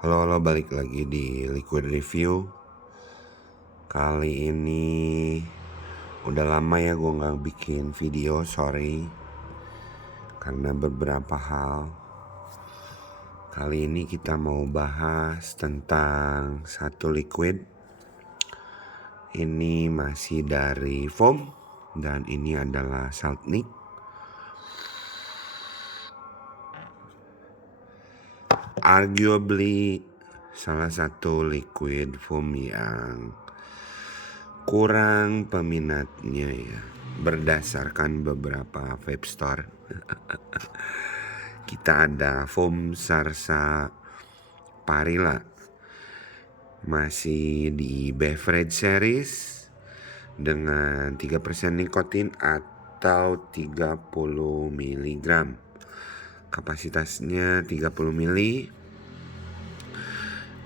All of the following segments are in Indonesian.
Halo, balik lagi di Liquid Review. Kali ini udah lama ya gue gak bikin video, sorry. Karena beberapa hal. Kali ini kita mau bahas tentang satu liquid. Ini masih dari foam dan ini adalah Saltnik. Arguably salah satu liquid foam yang kurang peminatnya ya, berdasarkan beberapa vape store. Kita ada foam Sarsa Parilla, masih di beverage series dengan 3% nikotin atau 30 mg. Kapasitasnya 30 mili.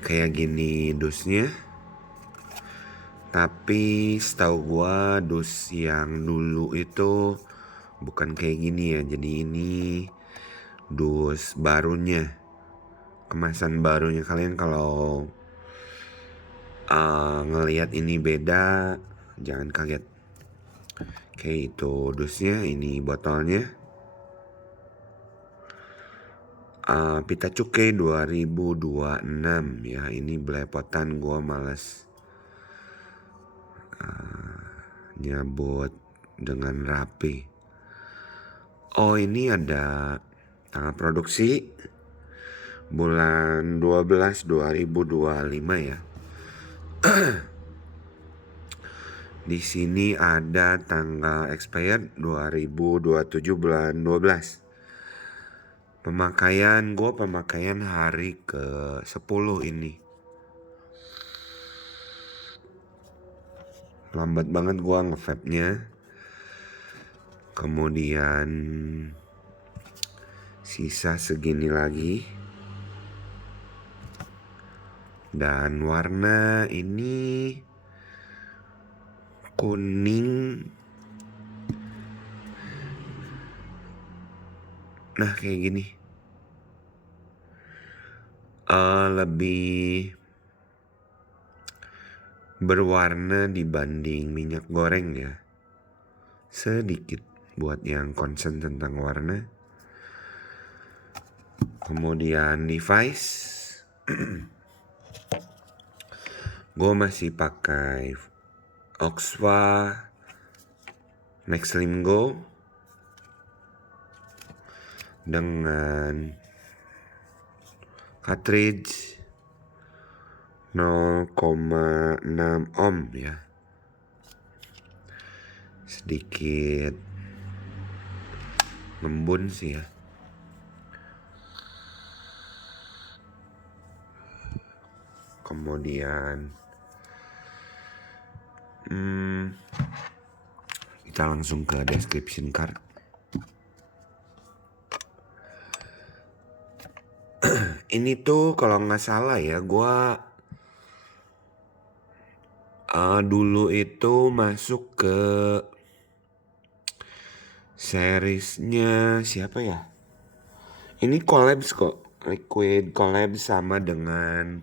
Kayak gini dosnya. Tapi setahu gua dos yang dulu itu bukan kayak gini ya. Jadi ini dos barunya, kemasan barunya. Kalian kalau ngelihat ini beda, jangan kaget. Oke, itu dosnya, ini botolnya. Pita cukai 2026 ya. Ini belepotan, gua males nyabut dengan rapi. Oh, ini ada tanggal produksi bulan 12 2025 ya. Di sini ada tanggal expired 2027 bulan 12. Pemakaian hari ke-10 ini. Lambat banget gue nge-vape-nya. Kemudian sisa segini lagi. Dan warna ini kuning. Nah, kayak gini. Lebih berwarna dibanding minyak goreng ya. Sedikit buat yang concern tentang warna. Kemudian device. Gue masih pakai Oxva Next Slim Go dengan cartridge 0,6 ohm ya. Sedikit ngembun sih ya. Kemudian kita langsung ke description card. Ini tuh kalau nggak salah ya, gue dulu itu masuk ke seriesnya siapa ya? Ini collabs kok, liquid collab sama dengan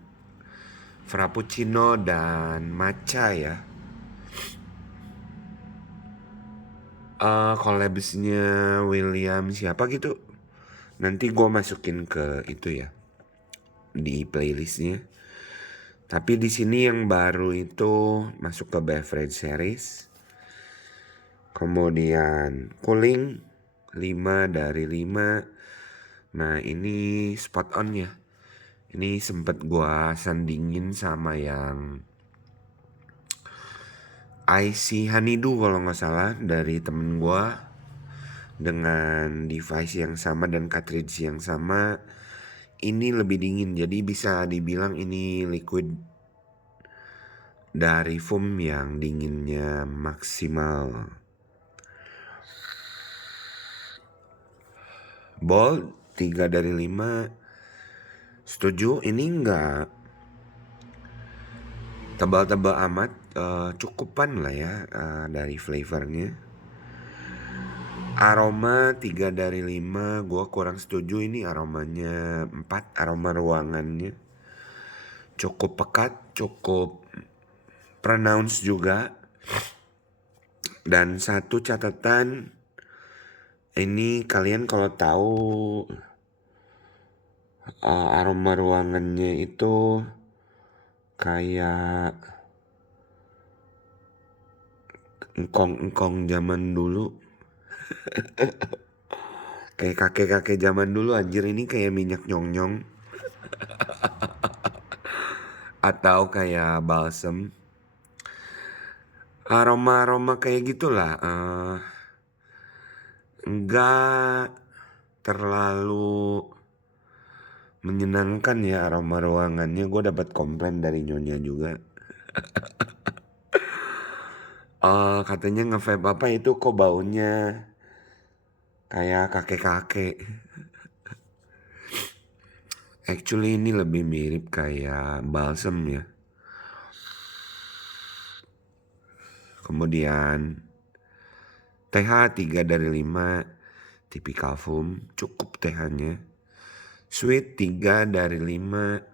Frappuccino dan Matcha ya. Collabsnya William siapa gitu. Nanti gue masukin ke itu ya, di playlistnya. Tapi di sini yang baru itu masuk ke beverage series. Kemudian cooling 5 dari 5. Nah, ini spot on ya. Ini sempet gua sandingin sama yang IC Honeydew kalau nggak salah dari temen gua, dengan device yang sama dan cartridge yang sama. Ini lebih dingin, jadi bisa dibilang ini liquid dari foam yang dinginnya maksimal. Bold 3 dari 5. Setuju, ini enggak tebal-tebal amat, cukupan lah ya dari flavornya. Aroma 3 dari 5, gue kurang setuju. Ini aromanya 4, aroma ruangannya. cukup pekat, cukup pronounce juga. Dan satu catatan, ini kalian kalau tahu aroma ruangannya itu kayak engkong-engkong zaman dulu. Kayak kakek-kakek zaman dulu anjir, ini kayak minyak nyong-nyong. Atau kayak balsem. Aroma-aroma kayak gitulah. Enggak terlalu menyenangkan ya aroma ruangannya. Gue dapat komplain dari nyonya juga. Katanya nge-vape apa itu kok baunya kayak kakek-kakek. Actually ini lebih mirip kayak balsem ya. Kemudian TH 3 dari 5, typical foam, cukup TH-nya. Sweet 3 dari 5.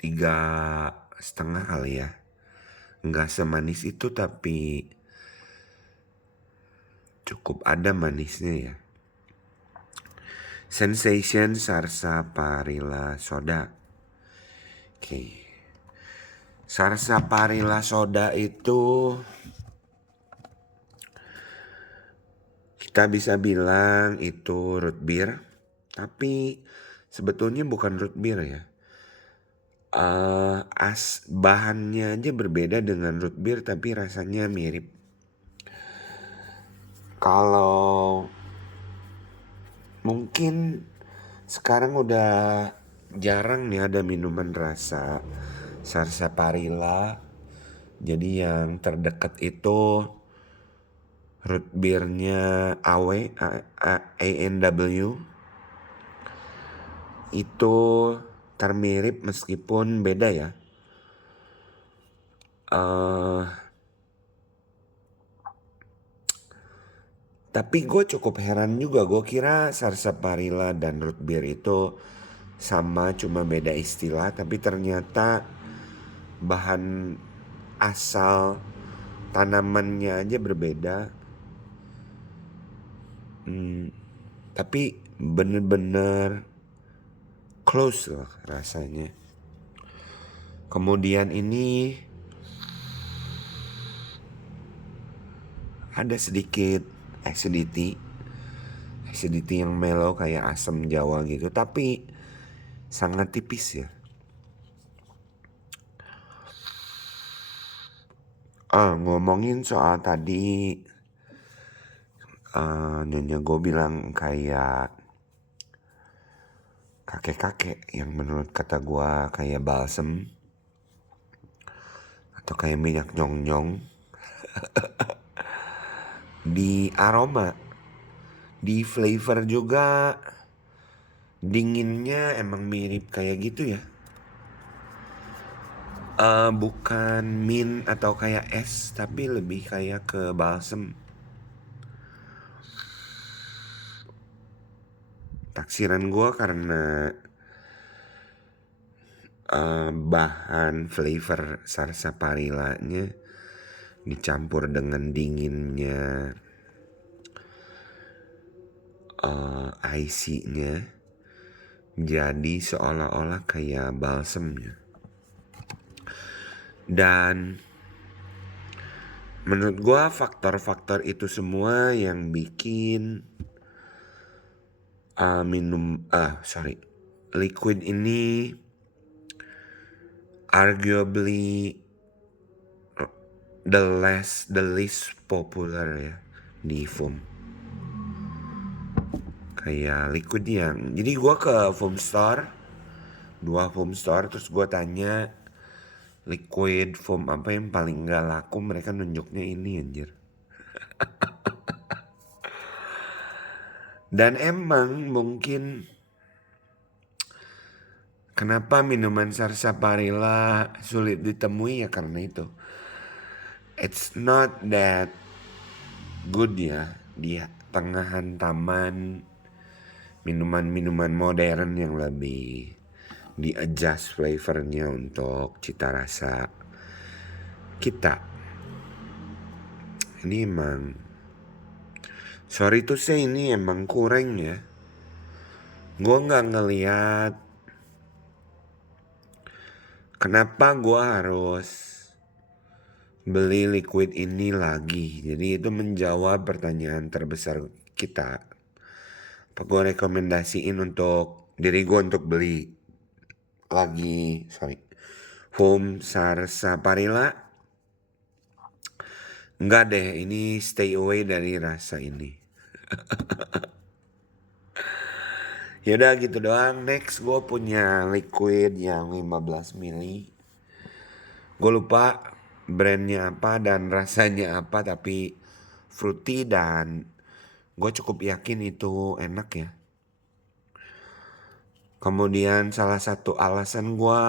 Tiga setengah kali ya. Nggak semanis itu tapi cukup ada manisnya ya. Sensation Sarsaparilla Soda. Oke. Sarsaparilla Soda itu kita bisa bilang itu root beer, tapi sebetulnya bukan root beer ya. Bahannya aja berbeda dengan root beer tapi rasanya mirip. Kalau mungkin sekarang udah jarang nih ada minuman rasa Sarsaparilla. Jadi yang terdekat itu root beernya AW, ANW. Itu termirip meskipun beda ya. Tapi gue cukup heran juga. Gue kira Sarsaparilla dan root beer itu sama, cuma beda istilah. Tapi ternyata bahan asal tanamannya aja berbeda. Tapi bener-bener close lah rasanya. Kemudian ini ada sedikit acidity yang mellow kayak asam Jawa gitu, tapi sangat tipis ya. Ngomongin soal tadi nyonya gue bilang kayak kakek-kakek yang menurut kata gue kayak balsem atau kayak minyak nyong-nyong. Di aroma, di flavor juga dinginnya emang mirip kayak gitu ya. Bukan mint atau kayak es, tapi lebih kayak ke balsem. Taksiran gue karena bahan flavor sarsaparillanya dicampur dengan dinginnya icy-nya, jadi seolah-olah kayak balsemnya. Dan menurut gue faktor-faktor itu semua yang bikin liquid ini arguably the least popular ya di foam. Kayak liquid yang, jadi gue ke foam store, 2 foam store, terus gue tanya liquid foam apa yang paling gak laku, mereka nunjuknya ini anjir. Dan emang mungkin kenapa minuman Sarsaparilla sulit ditemui ya karena itu. It's not that good ya dia. tengah hantaman minuman-minuman modern yang lebih di-adjust flavornya untuk cita rasa kita. Ini emang sorry to say, ini emang kurang ya. Gue gak ngeliat kenapa gue harus beli liquid ini lagi. Jadi itu menjawab pertanyaan terbesar kita. Apa gue rekomendasiin untuk diri gue untuk beli lagi Home Sarsaparilla? Enggak deh, ini stay away dari rasa ini. Yaudah gitu doang. Next gue punya liquid yang 15 ml. Gue lupa brandnya apa dan rasanya apa, tapi fruity dan gue cukup yakin itu enak ya. Kemudian salah satu alasan gue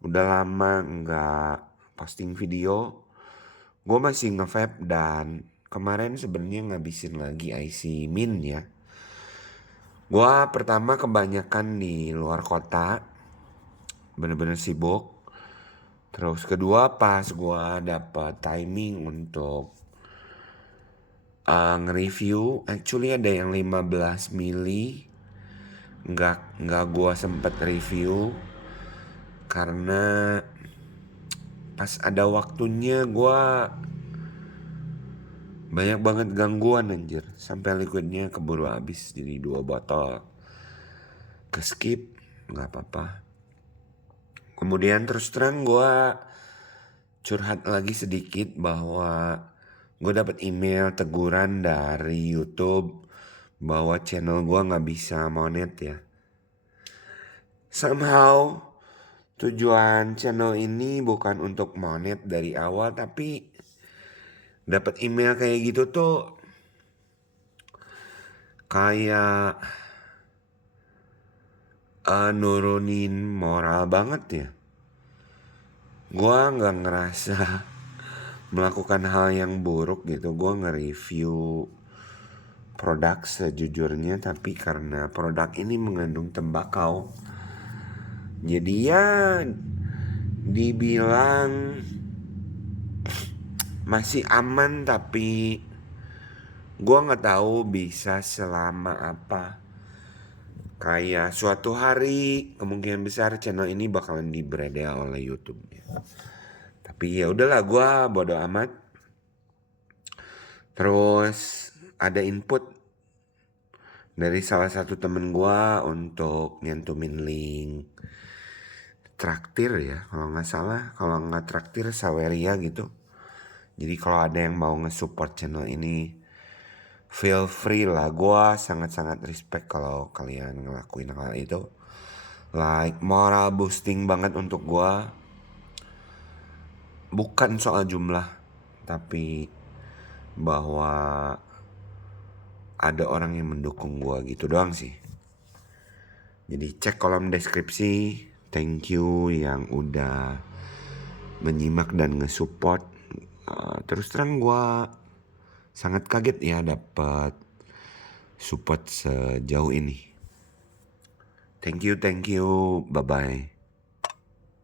udah lama nggak posting video, gue masih nge-vape dan kemarin sebenarnya ngabisin lagi IC Mint ya. Gue pertama kebanyakan di luar kota, bener-bener sibuk. Terus kedua pas gue dapet timing untuk nge-review, actually ada yang 15 mili, nggak gue sempet review karena pas ada waktunya gue banyak banget gangguan anjir, sampai liquidnya keburu habis jadi 2 botol. Ke skip nggak apa-apa. Kemudian terus terang gue curhat lagi sedikit bahwa gue dapat email teguran dari YouTube bahwa channel gue nggak bisa monet ya. Somehow tujuan channel ini bukan untuk monet dari awal, tapi dapat email kayak gitu tuh kayak nurunin moral banget ya. Gua nggak ngerasa melakukan hal yang buruk gitu. Gua nge-review produk sejujurnya, tapi karena produk ini mengandung tembakau, jadi ya dibilang masih aman, tapi gue nggak tahu bisa selama apa. Kayak suatu hari kemungkinan besar channel ini bakalan dibredel oleh YouTube. Tapi ya udahlah, gue bodo amat. Terus ada input dari salah satu temen gue untuk nyantumin link traktir ya, kalau nggak salah. Kalau nggak traktir Saweria gitu. Jadi kalau ada yang mau nge-support channel ini, feel free lah. Gue sangat-sangat respect kalau kalian ngelakuin hal itu. Like moral boosting banget untuk gue. Bukan soal jumlah, tapi bahwa ada orang yang mendukung gue gitu doang sih. Jadi cek kolom deskripsi. Thank you yang udah menyimak dan nge-support. Terus terang gue sangat kaget ya dapat support sejauh ini. Thank you, bye-bye.